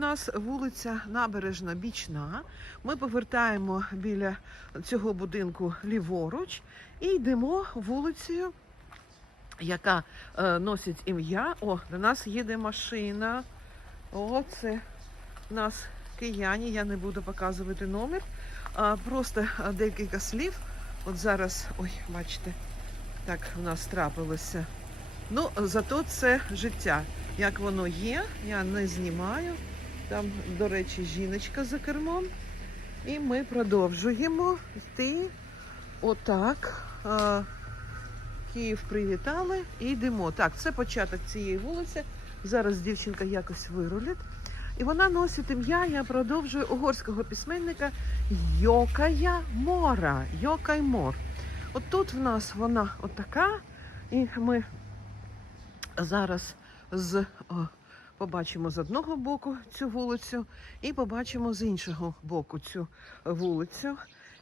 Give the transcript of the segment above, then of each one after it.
нас вулиця Набережна Бічна. Ми повертаємо біля цього будинку ліворуч і йдемо вулицею, яка е, носить ім'я. О, до нас їде машина. О, це у нас кияні. Я не буду показувати номер. А, просто декілька слів. От зараз, ой, бачите, так у нас трапилося. Ну, зато це життя. Як воно є, я не знімаю. Там, до речі, жіночка за кермом. І ми продовжуємо йти отак. Київ привітали і йдемо. Так, це початок цієї вулиці. Зараз дівчинка якось вирулить. І вона носить ім'я, я продовжую угорського письменника Йокая Мора. Йокай Мор. От тут в нас вона отака, і ми зараз з, побачимо з одного боку цю вулицю і побачимо з іншого боку цю вулицю.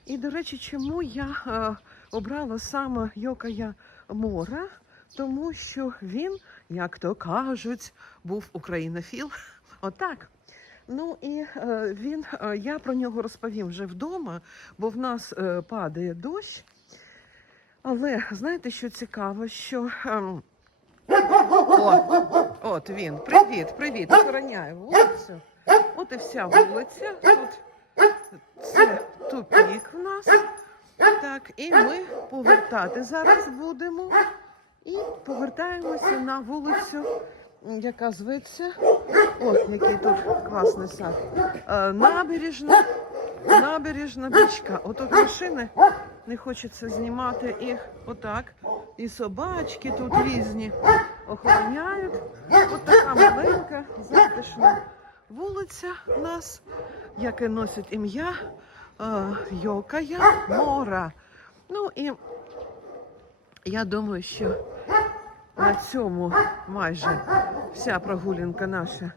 І, до речі, чому я е, обрала саме Йокая Мора? Тому що він, як то кажуть, був українофіл. Отак. Ну і е, він, е, я про нього розповім вже вдома, бо в нас падає дощ. Але знаєте, що цікаво, що. ем, О, от він. Привіт, привіт. Охороняє вулицю. От і вся вулиця. Тут це тупік в нас. Так, і ми повертати зараз будемо. І повертаємося на вулицю, яка зветься. О, який тут класний сад. Е, Набережна, набережна бічка. Отут машини не хочеться знімати їх отак. І собачки тут різні охороняють. От така маленька, затишна вулиця у нас, яке носить ім'я е, Йокая Мора. Ну і я думаю, що на цьому майже вся прогулянка наша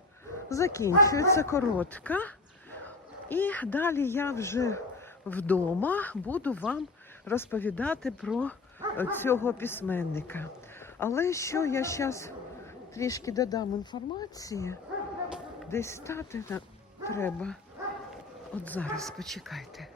закінчується коротка. І далі я вже вдома буду вам розповідати про цього письменника. Але що я зараз трішки додам інформації, десь стати треба. От зараз почекайте.